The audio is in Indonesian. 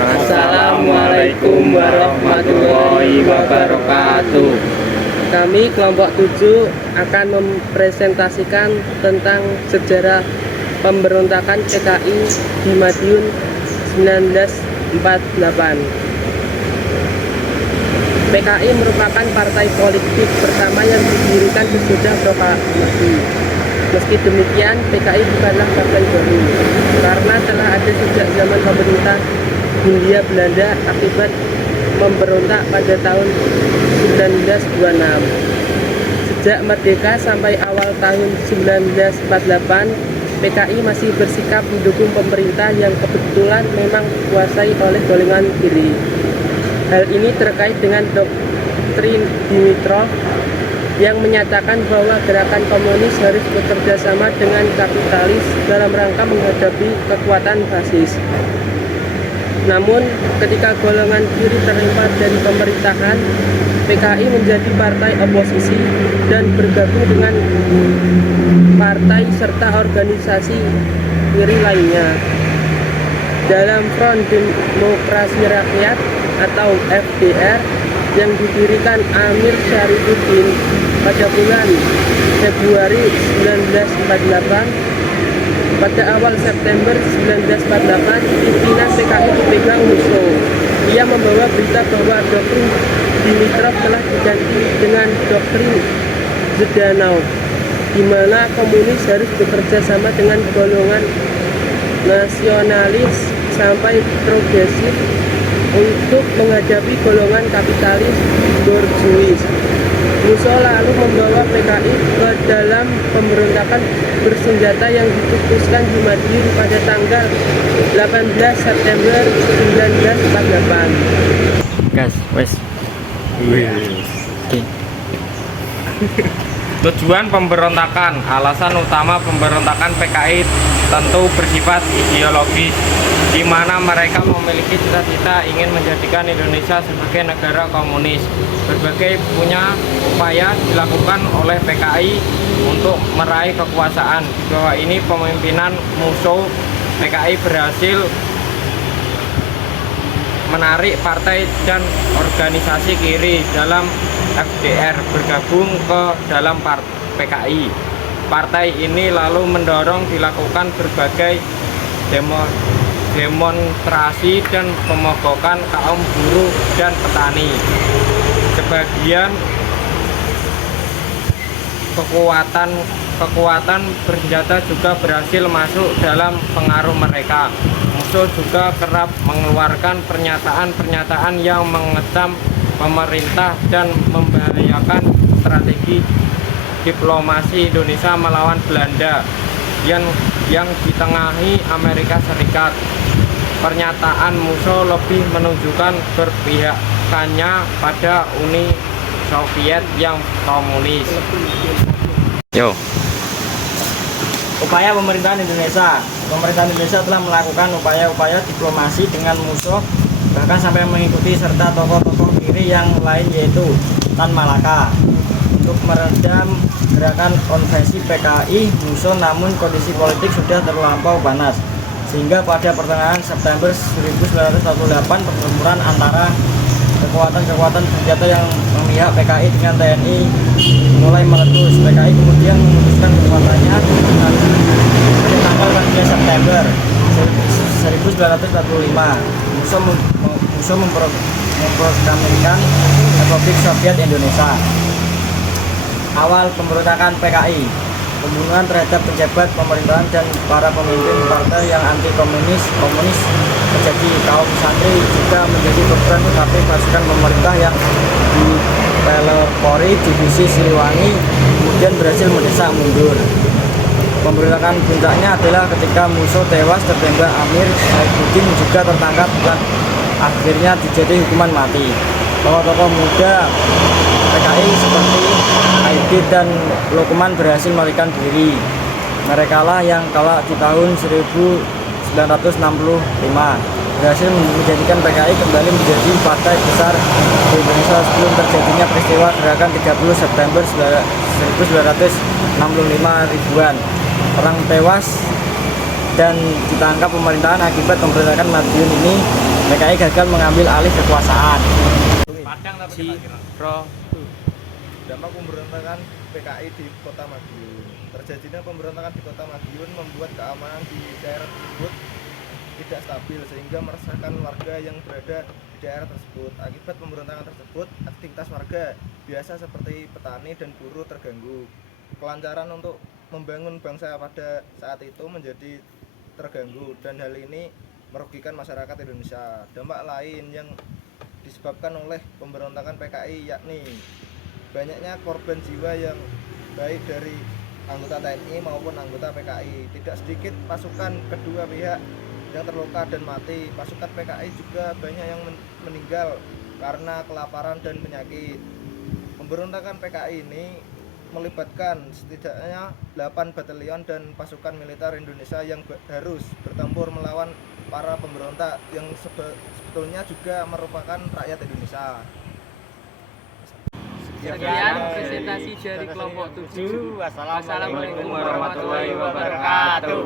Assalamualaikum warahmatullahi wabarakatuh. Kami kelompok 7 akan mempresentasikan tentang sejarah pemberontakan PKI di Madiun 1948. PKI merupakan partai politik pertama yang didirikan sesudah proklamasi. Meski demikian, PKI bukanlah partai baru, karena telah ada sejak zaman pemerintah Hindia Belanda akibat memberontak pada tahun 1926. Sejak merdeka sampai awal tahun 1948, PKI masih bersikap mendukung pemerintah yang kebetulan memang dikuasai oleh golongan kiri. Hal ini terkait dengan doktrin Dimitrov yang menyatakan bahwa gerakan komunis harus bekerja sama dengan kapitalis dalam rangka menghadapi kekuatan fasis. Namun, ketika golongan kiri terlempar dari pemerintahan, PKI menjadi partai oposisi dan bergabung dengan partai serta organisasi kiri lainnya. Dalam Front Demokrasi Rakyat atau FDR yang didirikan Amir Syarifuddin pada bulan Februari 1948, pada awal September 1948, pimpinan PKI dipegang Musso. Ia membawa berita bahwa doktrin Dimitrov telah diganti dengan doktrin Zhdanov, di mana komunis harus bekerja sama dengan golongan nasionalis sampai progresif untuk menghadapi golongan kapitalis borjuis. Musso lalu membawa PKI ke dalam pemberontakan bersenjata yang diputuskan di Madiun pada tanggal 18 September 1948. Gas, wes. Oke. Tujuan pemberontakan, alasan utama pemberontakan PKI tentu bersifat ideologis, di mana mereka memiliki cita-cita ingin menjadikan Indonesia sebagai negara komunis. Berbagai punya upaya dilakukan oleh PKI untuk meraih kekuasaan. Di bawah ini pemimpinan Musso, PKI berhasil menarik partai dan organisasi kiri dalam FDR bergabung ke dalam PKI. Partai ini lalu mendorong dilakukan berbagai demonstrasi dan pemogokan kaum buruh dan petani. Sebagian kekuatan bersenjata juga berhasil masuk dalam pengaruh mereka. Musso juga kerap mengeluarkan pernyataan-pernyataan yang mengecam pemerintah dan membahayakan strategi diplomasi Indonesia melawan Belanda yang ditengahi Amerika Serikat. Pernyataan Musso lebih menunjukkan berpihakannya pada Uni Soviet yang komunis. Yo. Upaya pemerintahan Indonesia telah melakukan upaya-upaya diplomasi dengan Musso, bahkan sampai mengikuti serta tokoh-tokoh kiri yang lain yaitu Tan Malaka untuk meredam gerakan konvensi PKI Musso. Namun kondisi politik sudah terlampau panas, sehingga pada pertengahan September 1948 pertempuran antara kekuatan senjata yang memihak PKI dengan TNI mulai meletus. PKI kemudian memutuskan kekuatannya pada tanggal 4 September 1945. Musso memproklamirkan Republik Soviet Indonesia. Awal pemberontakan PKI, pembunuhan terhadap pejabat pemerintahan dan para pemimpin partai yang anti komunis terjadi. Kaum santri juga menjadi korban tapi pasukan pemerintah yang dipelopori divisi Siliwangi kemudian berhasil mendesak mundur. Pemberontakan puncaknya adalah ketika Musso tewas tertembak, Amir Syarifuddin juga tertangkap dan akhirnya dijatuhi hukuman mati. Tokoh-tokoh muda PKI seperti Aidit dan Lukman berhasil melarikan diri. Merekalah yang kala di tahun 1965 berhasil menjadikan PKI kembali menjadi partai besar di Indonesia sebelum terjadinya peristiwa gerakan 30 September 1965 ribuan orang tewas dan ditangkap pemerintahan akibat pemberontakan Madiun ini. PKI gagal mengambil alih kekuasaan. Dampak pemberontakan PKI di Kota Madiun. Terjadinya pemberontakan di Kota Madiun membuat keamanan di daerah tersebut tidak stabil sehingga meresahkan warga yang berada di daerah tersebut. Akibat pemberontakan tersebut, aktivitas warga biasa seperti petani dan buruh terganggu. Kelancaran untuk membangun bangsa pada saat itu menjadi terganggu dan hal ini merugikan masyarakat Indonesia. Dampak lain yang disebabkan oleh pemberontakan PKI yakni banyaknya korban jiwa yang baik dari anggota TNI maupun anggota PKI. Tidak sedikit pasukan kedua pihak yang terluka dan mati. Pasukan PKI juga banyak yang meninggal karena kelaparan dan penyakit. Pemberontakan PKI ini melibatkan setidaknya 8 batalion dan pasukan militer Indonesia yang harus bertempur melawan para pemberontak yang sebetulnya juga merupakan rakyat Indonesia. Sekian presentasi dari kelompok 7. Wassalamualaikum Wassalamualaikum warahmatullahi wabarakatuh.